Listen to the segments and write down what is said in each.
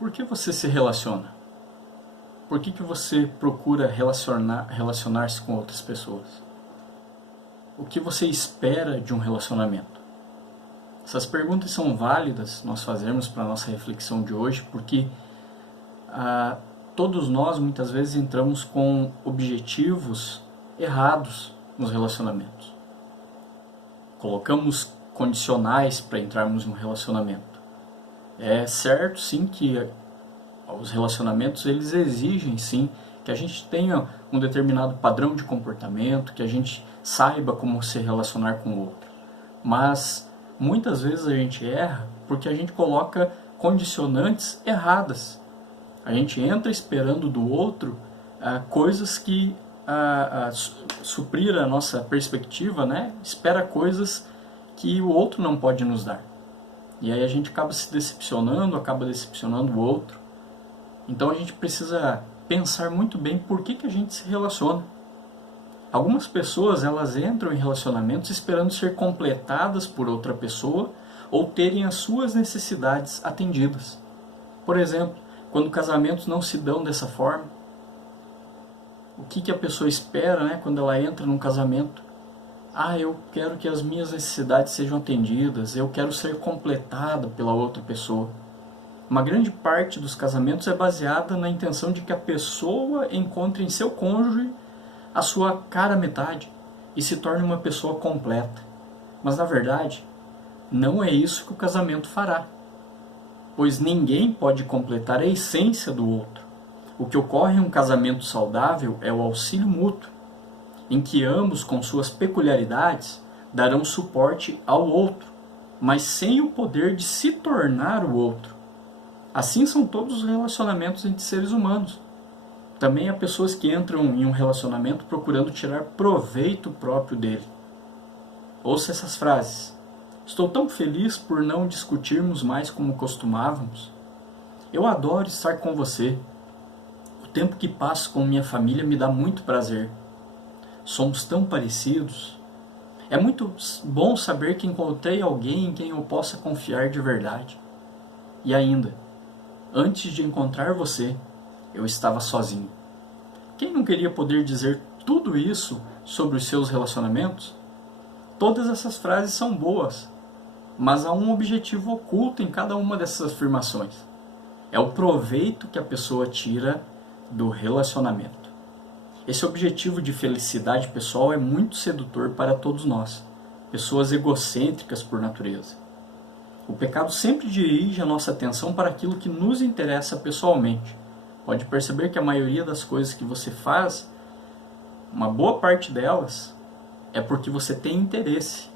Por que você se relaciona? Por que você procura relacionar-se com outras pessoas? O que você espera de um relacionamento? Essas perguntas são válidas nós fazermos para a nossa reflexão de hoje, porque todos nós muitas vezes entramos com objetivos errados nos relacionamentos. Colocamos condicionais para entrarmos em um relacionamento. É certo, sim, que os relacionamentos eles exigem, sim, que a gente tenha um determinado padrão de comportamento, que a gente saiba como se relacionar com o outro. Mas muitas vezes a gente erra porque a gente coloca condicionantes erradas. A gente entra esperando do outro coisas que suprir a nossa perspectiva, né? Espera coisas que o outro não pode nos dar. E aí a gente acaba se decepcionando, acaba decepcionando o outro. Então a gente precisa pensar muito bem por que a gente se relaciona. Algumas pessoas elas entram em relacionamentos esperando ser completadas por outra pessoa ou terem as suas necessidades atendidas. Por exemplo, quando casamentos não se dão dessa forma, o que a pessoa espera, né, quando ela entra num casamento? Eu quero que as minhas necessidades sejam atendidas, eu quero ser completada pela outra pessoa. Uma grande parte dos casamentos é baseada na intenção de que a pessoa encontre em seu cônjuge a sua cara metade e se torne uma pessoa completa. Mas na verdade, não é isso que o casamento fará, pois ninguém pode completar a essência do outro. O que ocorre em um casamento saudável é o auxílio mútuo, em que ambos, com suas peculiaridades, darão suporte ao outro, mas sem o poder de se tornar o outro. Assim são todos os relacionamentos entre seres humanos. Também há pessoas que entram em um relacionamento procurando tirar proveito próprio dele. Ouça essas frases. Estou tão feliz por não discutirmos mais como costumávamos. Eu adoro estar com você. O tempo que passo com minha família me dá muito prazer. Somos tão parecidos. É muito bom saber que encontrei alguém em quem eu possa confiar de verdade. E ainda, antes de encontrar você, eu estava sozinho. Quem não queria poder dizer tudo isso sobre os seus relacionamentos? Todas essas frases são boas, mas há um objetivo oculto em cada uma dessas afirmações. É o proveito que a pessoa tira do relacionamento. Esse objetivo de felicidade pessoal é muito sedutor para todos nós, pessoas egocêntricas por natureza. O pecado sempre dirige a nossa atenção para aquilo que nos interessa pessoalmente. Pode perceber que a maioria das coisas que você faz, uma boa parte delas, é porque você tem interesse.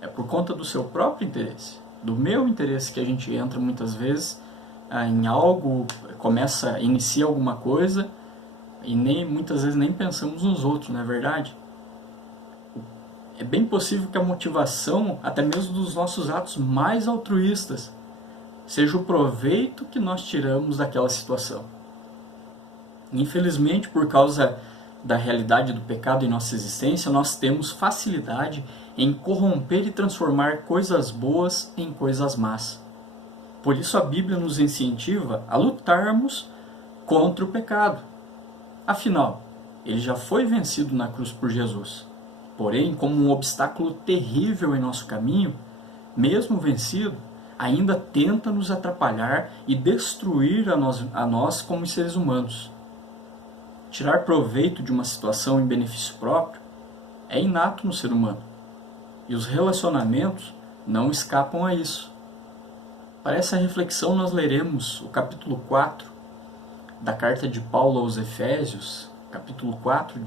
É por conta do seu próprio interesse, do meu interesse, que a gente entra muitas vezes em algo, inicia alguma coisa e muitas vezes nem pensamos nos outros, não é verdade? É bem possível que a motivação, até mesmo dos nossos atos mais altruístas, seja o proveito que nós tiramos daquela situação. Infelizmente, por causa da realidade do pecado em nossa existência, nós temos facilidade em corromper e transformar coisas boas em coisas más. Por isso a Bíblia nos incentiva a lutarmos contra o pecado. Afinal, ele já foi vencido na cruz por Jesus. Porém, como um obstáculo terrível em nosso caminho, mesmo vencido, ainda tenta nos atrapalhar e destruir a nós como seres humanos. Tirar proveito de uma situação em benefício próprio é inato no ser humano. E os relacionamentos não escapam a isso. Para essa reflexão nós leremos o capítulo 4 da carta de Paulo aos Efésios, capítulo 4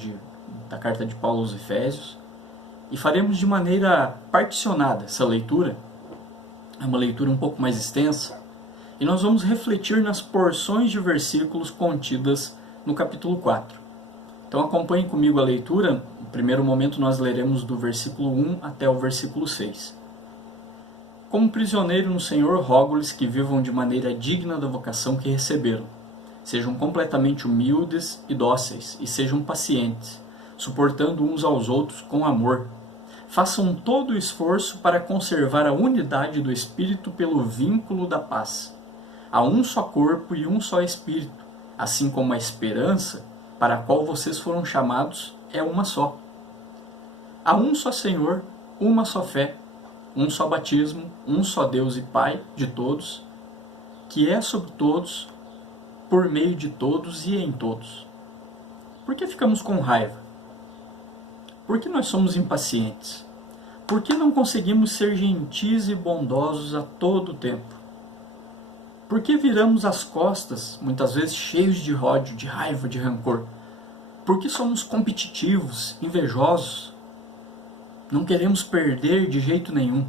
da carta de Paulo aos Efésios, e faremos de maneira particionada essa leitura. É uma leitura um pouco mais extensa, e nós vamos refletir nas porções de versículos contidas no capítulo 4. Então acompanhe comigo a leitura. No primeiro momento nós leremos do versículo 1 até o versículo 6. Como prisioneiro no Senhor, rogo-lhes que vivam de maneira digna da vocação que receberam. Sejam completamente humildes e dóceis, e sejam pacientes, suportando uns aos outros com amor. Façam todo o esforço para conservar a unidade do Espírito pelo vínculo da paz. Há um só corpo e um só Espírito, assim como a esperança para a qual vocês foram chamados é uma só. Há um só Senhor, uma só fé, um só batismo, um só Deus e Pai de todos, que é sobre todos, por meio de todos e em todos. Por que ficamos com raiva? Por que nós somos impacientes? Por que não conseguimos ser gentis e bondosos a todo o tempo? Por que viramos as costas, muitas vezes cheios de ódio, de raiva, de rancor? Por que somos competitivos, invejosos? Não queremos perder de jeito nenhum.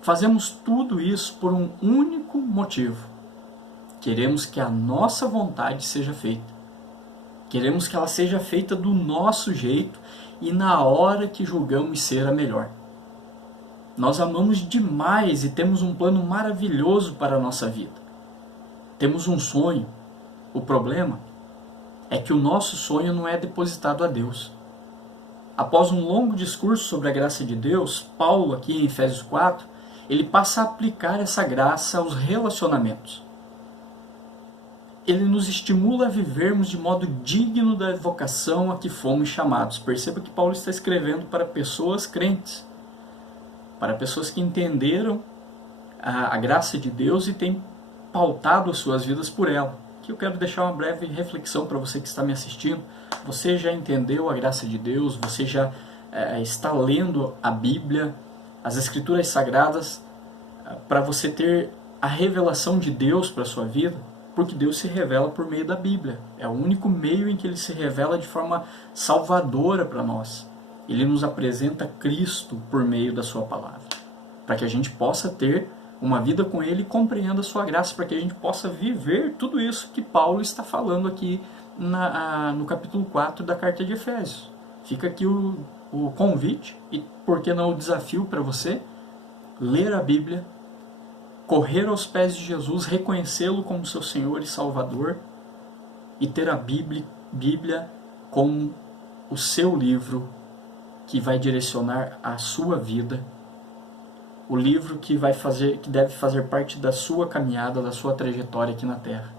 Fazemos tudo isso por um único motivo. Queremos que a nossa vontade seja feita. Queremos que ela seja feita do nosso jeito e na hora que julgamos ser a melhor. Nós amamos demais e temos um plano maravilhoso para a nossa vida. Temos um sonho. O problema é que o nosso sonho não é depositado a Deus. Após um longo discurso sobre a graça de Deus, Paulo, aqui em Efésios 4, ele passa a aplicar essa graça aos relacionamentos. Ele nos estimula a vivermos de modo digno da vocação a que fomos chamados. Perceba que Paulo está escrevendo para pessoas crentes, para pessoas que entenderam a graça de Deus e têm pautado as suas vidas por ela. Aqui eu quero deixar uma breve reflexão para você que está me assistindo. Você já entendeu a graça de Deus? Você já está lendo a Bíblia, as Escrituras Sagradas, para você ter a revelação de Deus para a sua vida? Porque Deus se revela por meio da Bíblia. É o único meio em que Ele se revela de forma salvadora para nós. Ele nos apresenta Cristo por meio da sua palavra, para que a gente possa ter uma vida com Ele e compreenda a sua graça, para que a gente possa viver tudo isso que Paulo está falando aqui no capítulo 4 da carta de Efésios. Fica aqui o convite e, por que não, o desafio para você ler a Bíblia, correr aos pés de Jesus, reconhecê-lo como seu Senhor e Salvador e ter a Bíblia como o seu livro que vai direcionar a sua vida, o livro que deve fazer parte da sua caminhada, da sua trajetória aqui na Terra,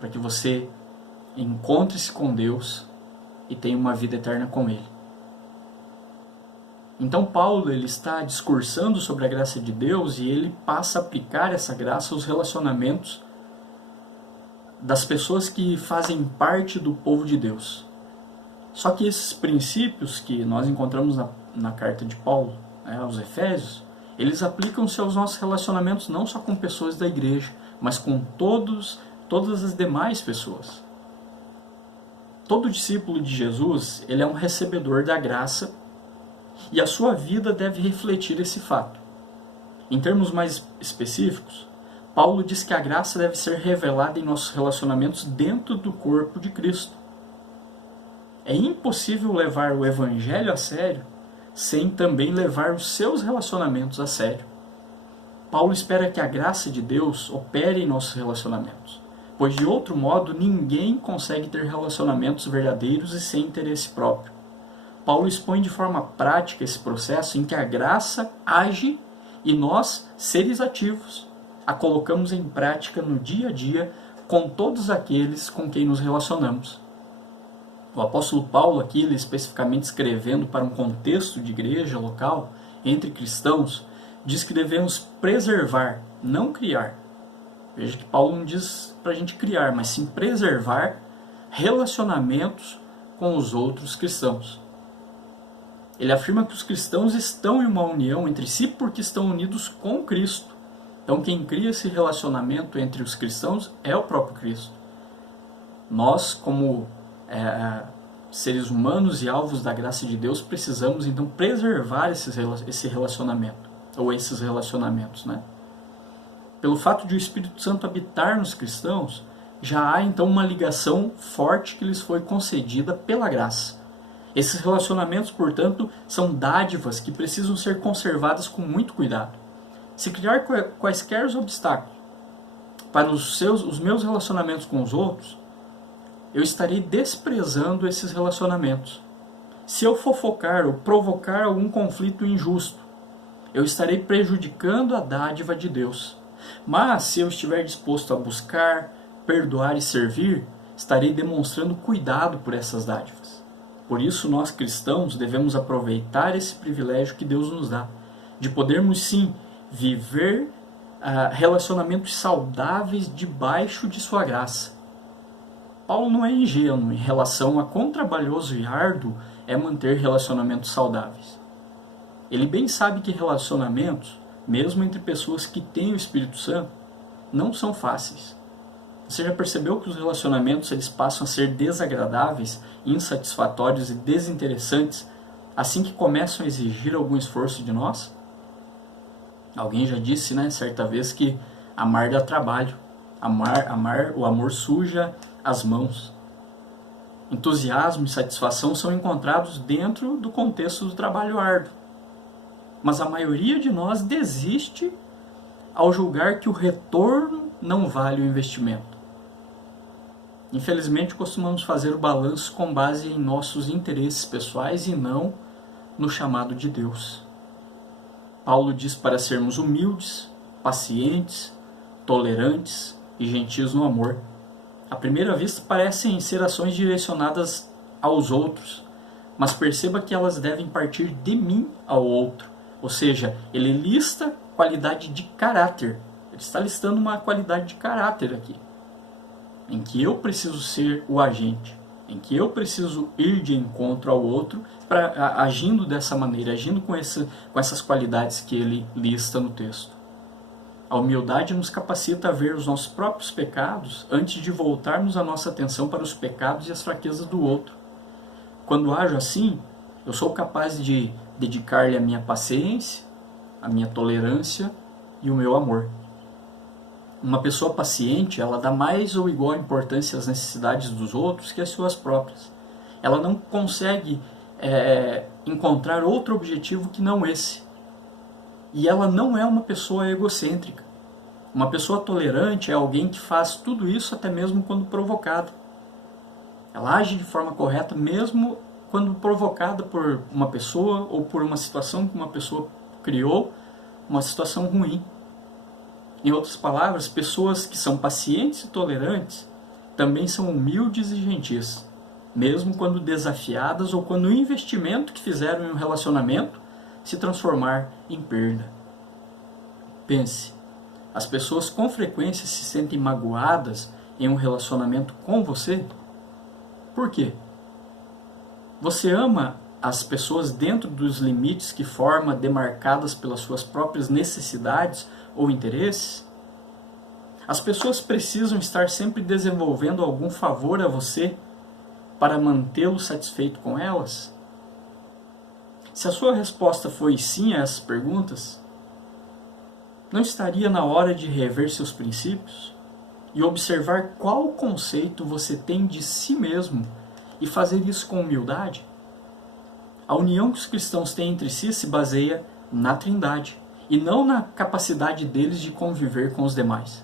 para que você encontre-se com Deus e tenha uma vida eterna com Ele. Então Paulo ele está discursando sobre a graça de Deus e ele passa a aplicar essa graça aos relacionamentos das pessoas que fazem parte do povo de Deus. Só que esses princípios que nós encontramos na carta de Paulo, aos Efésios, eles aplicam-se aos nossos relacionamentos não só com pessoas da igreja, mas com todas as demais pessoas. Todo discípulo de Jesus, ele é um recebedor da graça e a sua vida deve refletir esse fato. Em termos mais específicos, Paulo diz que a graça deve ser revelada em nossos relacionamentos dentro do corpo de Cristo. É impossível levar o Evangelho a sério sem também levar os seus relacionamentos a sério. Paulo espera que a graça de Deus opere em nossos relacionamentos, pois de outro modo ninguém consegue ter relacionamentos verdadeiros e sem interesse próprio. Paulo expõe de forma prática esse processo em que a graça age e nós, seres ativos, a colocamos em prática no dia a dia com todos aqueles com quem nos relacionamos. O apóstolo Paulo aqui, ele especificamente escrevendo para um contexto de igreja local, entre cristãos, diz que devemos preservar, não criar. Veja que Paulo não diz para a gente criar, mas sim preservar relacionamentos com os outros cristãos. Ele afirma que os cristãos estão em uma união entre si porque estão unidos com Cristo. Então quem cria esse relacionamento entre os cristãos é o próprio Cristo. Nós, como seres humanos e alvos da graça de Deus, precisamos então preservar esse relacionamento, ou esses relacionamentos, né? Pelo fato de o Espírito Santo habitar nos cristãos, já há então uma ligação forte que lhes foi concedida pela graça. Esses relacionamentos, portanto, são dádivas que precisam ser conservadas com muito cuidado. Se criar quaisquer obstáculos para os meus relacionamentos com os outros, eu estarei desprezando esses relacionamentos. Se eu fofocar ou provocar algum conflito injusto, eu estarei prejudicando a dádiva de Deus. Mas se eu estiver disposto a buscar, perdoar e servir, estarei demonstrando cuidado por essas dádivas. Por isso, nós cristãos devemos aproveitar esse privilégio que Deus nos dá, de podermos sim viver relacionamentos saudáveis debaixo de sua graça. Paulo não é ingênuo em relação a quão trabalhoso e árduo é manter relacionamentos saudáveis. Ele bem sabe que relacionamentos, mesmo entre pessoas que têm o Espírito Santo, não são fáceis. Você já percebeu que os relacionamentos eles passam a ser desagradáveis, insatisfatórios e desinteressantes assim que começam a exigir algum esforço de nós? Alguém já disse, certa vez que amar dá trabalho. O amor suja as mãos. Entusiasmo e satisfação são encontrados dentro do contexto do trabalho árduo. Mas a maioria de nós desiste ao julgar que o retorno não vale o investimento. Infelizmente, costumamos fazer o balanço com base em nossos interesses pessoais e não no chamado de Deus. Paulo diz para sermos humildes, pacientes, tolerantes e gentis no amor. À primeira vista parecem ser ações direcionadas aos outros, mas perceba que elas devem partir de mim ao outro. Ou seja, ele lista qualidade de caráter. Ele está listando uma qualidade de caráter aqui, em que eu preciso ser o agente, em que eu preciso ir de encontro ao outro, agindo dessa maneira, agindo com essas qualidades que ele lista no texto. A humildade nos capacita a ver os nossos próprios pecados antes de voltarmos a nossa atenção para os pecados e as fraquezas do outro. Quando ajo assim, eu sou capaz de dedicar-lhe a minha paciência, a minha tolerância e o meu amor. Uma pessoa paciente, ela dá mais ou igual importância às necessidades dos outros que às suas próprias. Ela não consegue encontrar outro objetivo que não esse. E ela não é uma pessoa egocêntrica. Uma pessoa tolerante é alguém que faz tudo isso até mesmo quando provocada. Ela age de forma correta mesmo quando provocada por uma pessoa ou por uma situação que uma pessoa criou, uma situação ruim. Em outras palavras, pessoas que são pacientes e tolerantes também são humildes e gentis, mesmo quando desafiadas ou quando o investimento que fizeram em um relacionamento se transformar em perda. Pense, as pessoas com frequência se sentem magoadas em um relacionamento com você? Por quê? Você ama as pessoas dentro dos limites que forma demarcadas pelas suas próprias necessidades ou interesses? As pessoas precisam estar sempre desenvolvendo algum favor a você para mantê-lo satisfeito com elas? Se a sua resposta foi sim a essas perguntas, não estaria na hora de rever seus princípios e observar qual conceito você tem de si mesmo e fazer isso com humildade? A união que os cristãos têm entre si se baseia na Trindade e não na capacidade deles de conviver com os demais.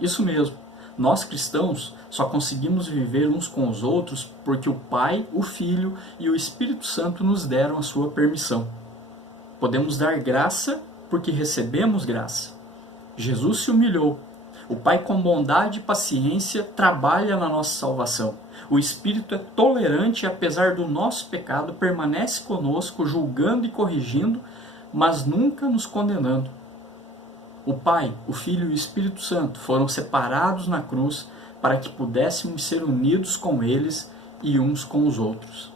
Isso mesmo, nós cristãos só conseguimos viver uns com os outros porque o Pai, o Filho e o Espírito Santo nos deram a sua permissão. Podemos dar graça porque recebemos graça. Jesus se humilhou. O Pai, com bondade e paciência, trabalha na nossa salvação. O Espírito é tolerante e, apesar do nosso pecado, permanece conosco, julgando e corrigindo, mas nunca nos condenando. O Pai, o Filho e o Espírito Santo foram separados na cruz para que pudéssemos ser unidos com eles e uns com os outros.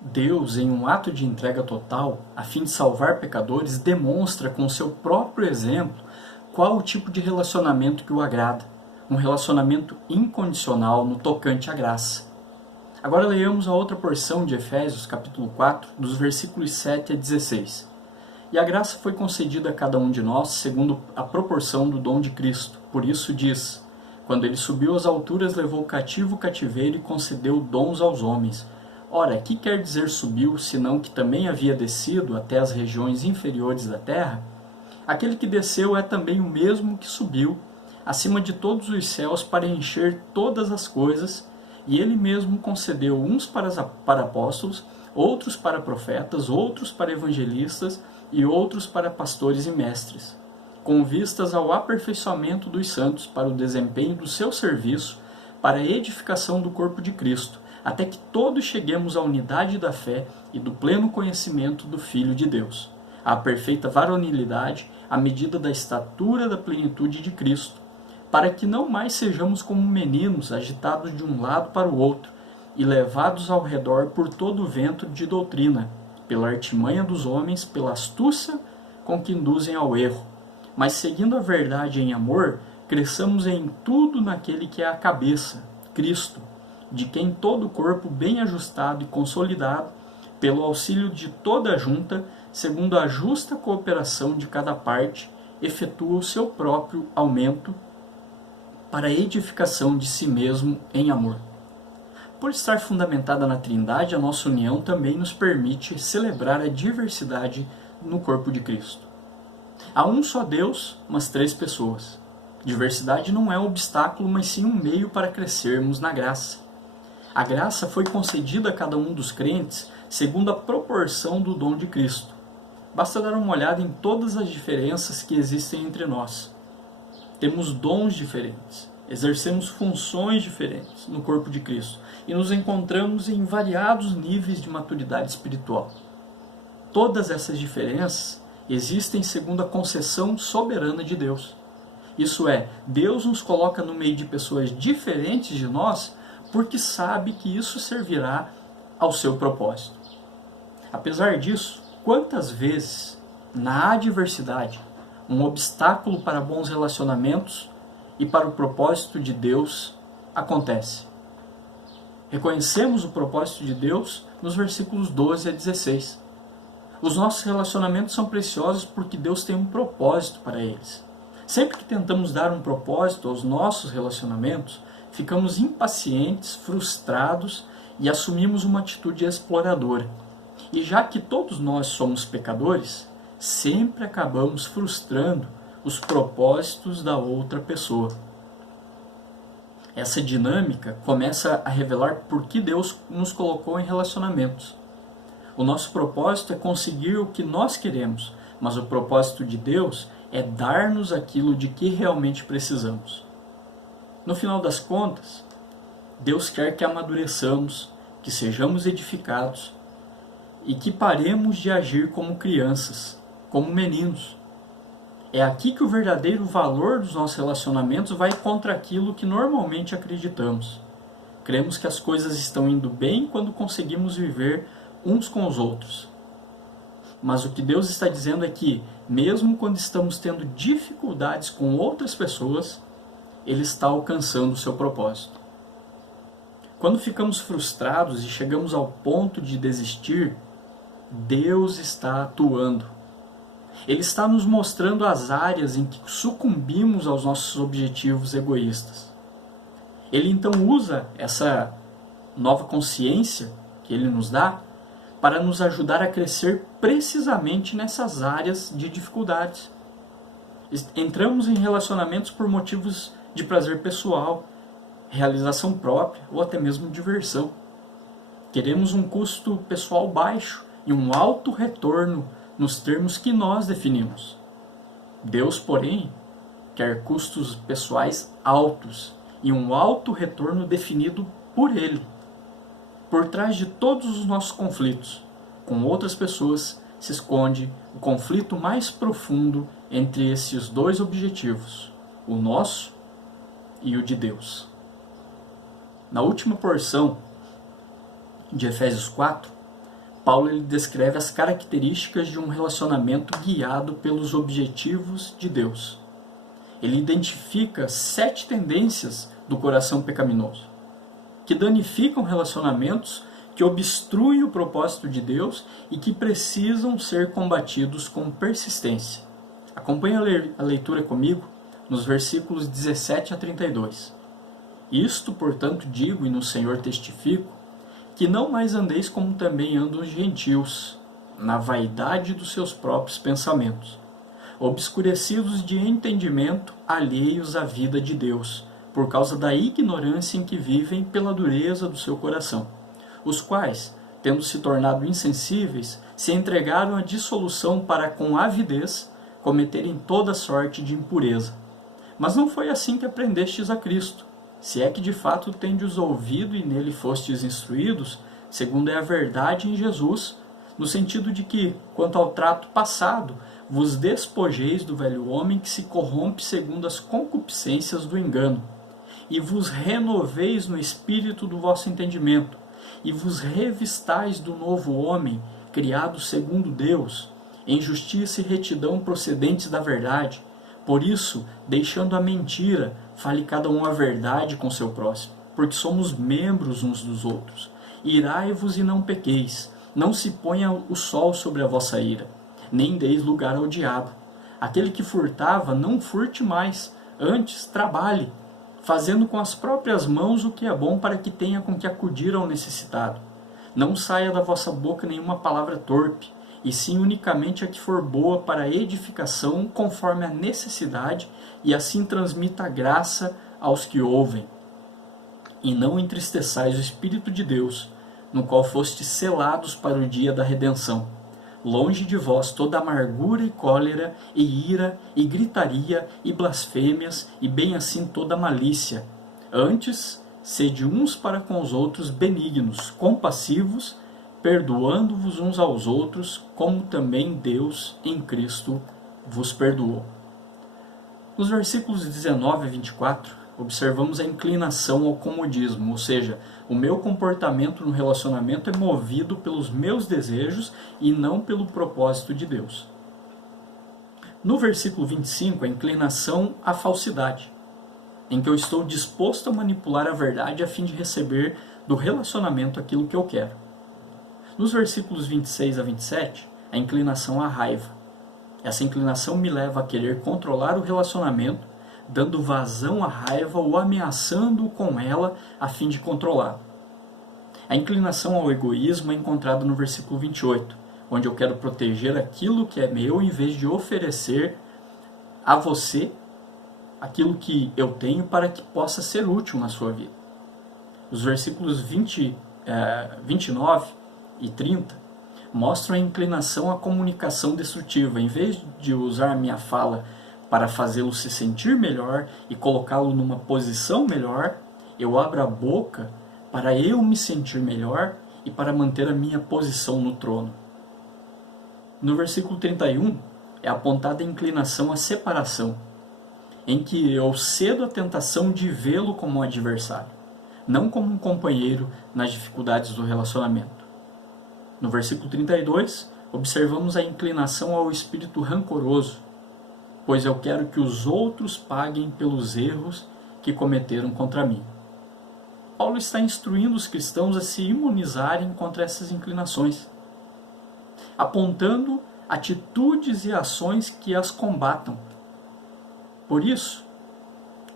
Deus, em um ato de entrega total, a fim de salvar pecadores, demonstra com seu próprio exemplo qual o tipo de relacionamento que o agrada. Um relacionamento incondicional no tocante à graça. Agora leiamos a outra porção de Efésios, capítulo 4, dos versículos 7 a 16. E a graça foi concedida a cada um de nós segundo a proporção do dom de Cristo. Por isso diz, quando ele subiu às alturas, levou cativo o cativeiro e concedeu dons aos homens. Ora, que quer dizer subiu, senão que também havia descido até as regiões inferiores da terra? Aquele que desceu é também o mesmo que subiu acima de todos os céus para encher todas as coisas, e ele mesmo concedeu uns para apóstolos, outros para profetas, outros para evangelistas e outros para pastores e mestres, com vistas ao aperfeiçoamento dos santos para o desempenho do seu serviço, para a edificação do corpo de Cristo, até que todos cheguemos à unidade da fé e do pleno conhecimento do Filho de Deus, à perfeita varonilidade, à medida da estatura da plenitude de Cristo, para que não mais sejamos como meninos agitados de um lado para o outro e levados ao redor por todo o vento de doutrina, pela artimanha dos homens, pela astúcia com que induzem ao erro, mas seguindo a verdade em amor, cresçamos em tudo naquele que é a cabeça, Cristo, de quem todo o corpo bem ajustado e consolidado, pelo auxílio de toda a junta, segundo a justa cooperação de cada parte, efetua o seu próprio aumento para a edificação de si mesmo em amor. Por estar fundamentada na Trindade, a nossa união também nos permite celebrar a diversidade no corpo de Cristo. Há um só Deus, mas 3 pessoas. Diversidade não é um obstáculo, mas sim um meio para crescermos na graça. A graça foi concedida a cada um dos crentes segundo a proporção do dom de Cristo. Basta dar uma olhada em todas as diferenças que existem entre nós. Temos dons diferentes, exercemos funções diferentes no corpo de Cristo e nos encontramos em variados níveis de maturidade espiritual. Todas essas diferenças existem segundo a concessão soberana de Deus. Isso é, Deus nos coloca no meio de pessoas diferentes de nós porque sabe que isso servirá ao seu propósito. Apesar disso, quantas vezes, na adversidade, um obstáculo para bons relacionamentos e para o propósito de Deus acontece? Reconhecemos o propósito de Deus nos versículos 12 a 16. Os nossos relacionamentos são preciosos porque Deus tem um propósito para eles. Sempre que tentamos dar um propósito aos nossos relacionamentos, ficamos impacientes, frustrados e assumimos uma atitude exploradora. E já que todos nós somos pecadores, sempre acabamos frustrando os propósitos da outra pessoa. Essa dinâmica começa a revelar por que Deus nos colocou em relacionamentos. O nosso propósito é conseguir o que nós queremos, mas o propósito de Deus é dar-nos aquilo de que realmente precisamos. No final das contas, Deus quer que amadureçamos, que sejamos edificados e que paremos de agir como crianças, como meninos. É aqui que o verdadeiro valor dos nossos relacionamentos vai contra aquilo que normalmente acreditamos. Cremos que as coisas estão indo bem quando conseguimos viver uns com os outros. Mas o que Deus está dizendo é que, mesmo quando estamos tendo dificuldades com outras pessoas, Ele está alcançando o seu propósito. Quando ficamos frustrados e chegamos ao ponto de desistir, Deus está atuando. Ele está nos mostrando as áreas em que sucumbimos aos nossos objetivos egoístas. Ele então usa essa nova consciência que Ele nos dá para nos ajudar a crescer precisamente nessas áreas de dificuldades. Entramos em relacionamentos por motivos de prazer pessoal, realização própria ou até mesmo diversão. Queremos um custo pessoal baixo e um alto retorno nos termos que nós definimos. Deus, porém, quer custos pessoais altos e um alto retorno definido por Ele. Por trás de todos os nossos conflitos com outras pessoas se esconde o conflito mais profundo entre esses dois objetivos, o nosso e o de Deus. Na última porção de Efésios 4, Paulo ele descreve as características de um relacionamento guiado pelos objetivos de Deus. Ele identifica 7 tendências do coração pecaminoso, que danificam relacionamentos, que obstruem o propósito de Deus e que precisam ser combatidos com persistência. Acompanhe a leitura comigo nos versículos 17 a 32. Isto, portanto, digo e no Senhor testifico, que não mais andeis como também andam os gentios, na vaidade dos seus próprios pensamentos, obscurecidos de entendimento, alheios à vida de Deus, por causa da ignorância em que vivem pela dureza do seu coração, os quais, tendo se tornado insensíveis, se entregaram à dissolução para com avidez cometerem toda sorte de impureza. Mas não foi assim que aprendestes a Cristo, se é que de fato tendes ouvido e nele fostes instruídos, segundo é a verdade em Jesus, no sentido de que, quanto ao trato passado, vos despojeis do velho homem que se corrompe segundo as concupiscências do engano, e vos renoveis no espírito do vosso entendimento, e vos revistais do novo homem, criado segundo Deus, em justiça e retidão procedentes da verdade. Por isso, deixando a mentira, fale cada um a verdade com seu próximo, porque somos membros uns dos outros. Irai-vos e não pequeis, não se ponha o sol sobre a vossa ira, nem deis lugar ao diabo. Aquele que furtava, não furte mais, antes trabalhe, fazendo com as próprias mãos o que é bom para que tenha com que acudir ao necessitado. Não saia da vossa boca nenhuma palavra torpe, e sim unicamente a que for boa para a edificação conforme a necessidade, e assim transmita a graça aos que ouvem. E não entristeçais o Espírito de Deus, no qual fostes selados para o dia da redenção. Longe de vós toda amargura e cólera, e ira, e gritaria, e blasfêmias, e bem assim toda malícia. Antes, sede uns para com os outros benignos, compassivos, perdoando-vos uns aos outros, como também Deus em Cristo vos perdoou. Nos versículos 19 a 24, observamos a inclinação ao comodismo, ou seja, o meu comportamento no relacionamento é movido pelos meus desejos e não pelo propósito de Deus. No versículo 25, a inclinação à falsidade, em que eu estou disposto a manipular a verdade a fim de receber do relacionamento aquilo que eu quero. Nos versículos 26 a 27, a inclinação à raiva. Essa inclinação me leva a querer controlar o relacionamento, dando vazão à raiva ou ameaçando-o com ela a fim de controlar. A inclinação ao egoísmo é encontrada no versículo 28, onde eu quero proteger aquilo que é meu em vez de oferecer a você aquilo que eu tenho para que possa ser útil na sua vida. Os versículos 29 e 30 mostram a inclinação à comunicação destrutiva. Em vez de usar a minha fala para fazê-lo se sentir melhor e colocá-lo numa posição melhor, eu abro a boca para eu me sentir melhor e para manter a minha posição no trono. No versículo 31 é apontada a inclinação à separação, em que eu cedo à tentação de vê-lo como um adversário, não como um companheiro nas dificuldades do relacionamento. No versículo 32, observamos a inclinação ao espírito rancoroso, pois eu quero que os outros paguem pelos erros que cometeram contra mim. Paulo está instruindo os cristãos a se imunizarem contra essas inclinações, apontando atitudes e ações que as combatam. Por isso,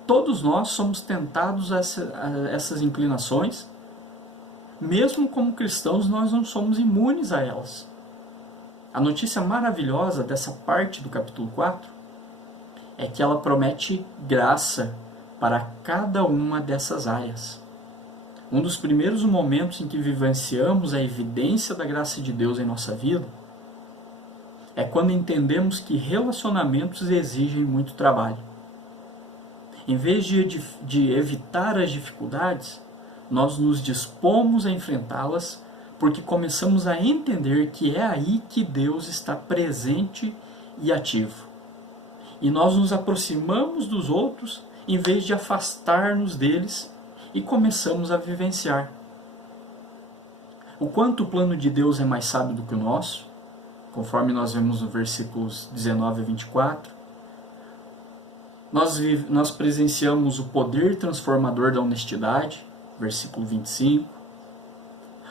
todos nós somos tentados a essas inclinações. Mesmo como cristãos, nós não somos imunes a elas. A notícia maravilhosa dessa parte do capítulo 4 é que ela promete graça para cada uma dessas áreas. Um dos primeiros momentos em que vivenciamos a evidência da graça de Deus em nossa vida é quando entendemos que relacionamentos exigem muito trabalho. Em vez de evitar as dificuldades, nós nos dispomos a enfrentá-las porque começamos a entender que é aí que Deus está presente e ativo. E nós nos aproximamos dos outros em vez de afastar-nos deles e começamos a vivenciar. O quanto o plano de Deus é mais sábio do que o nosso, conforme nós vemos no versículos 19 a 24, nós presenciamos o poder transformador da honestidade, versículo 25,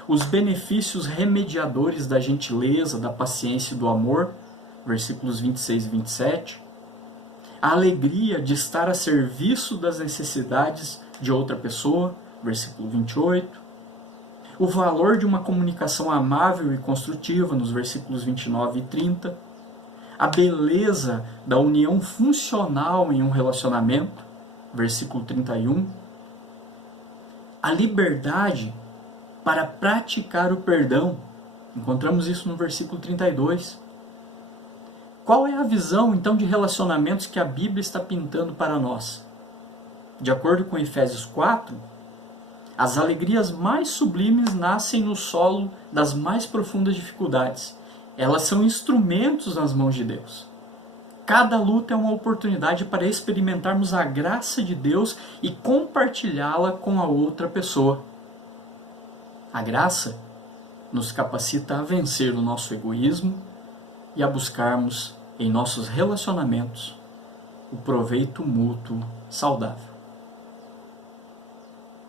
os benefícios remediadores da gentileza, da paciência e do amor, versículos 26 e 27, a alegria de estar a serviço das necessidades de outra pessoa, versículo 28, o valor de uma comunicação amável e construtiva, nos versículos 29 e 30, a beleza da união funcional em um relacionamento, versículo 31, a liberdade para praticar o perdão, encontramos isso no versículo 32, Qual é a visão, então, de relacionamentos que a Bíblia está pintando para nós? De acordo com Efésios 4, as alegrias mais sublimes nascem no solo das mais profundas dificuldades. Elas são instrumentos nas mãos de Deus. Cada luta é uma oportunidade para experimentarmos a graça de Deus e compartilhá-la com a outra pessoa. A graça nos capacita a vencer o nosso egoísmo e a buscarmos em nossos relacionamentos o proveito mútuo saudável.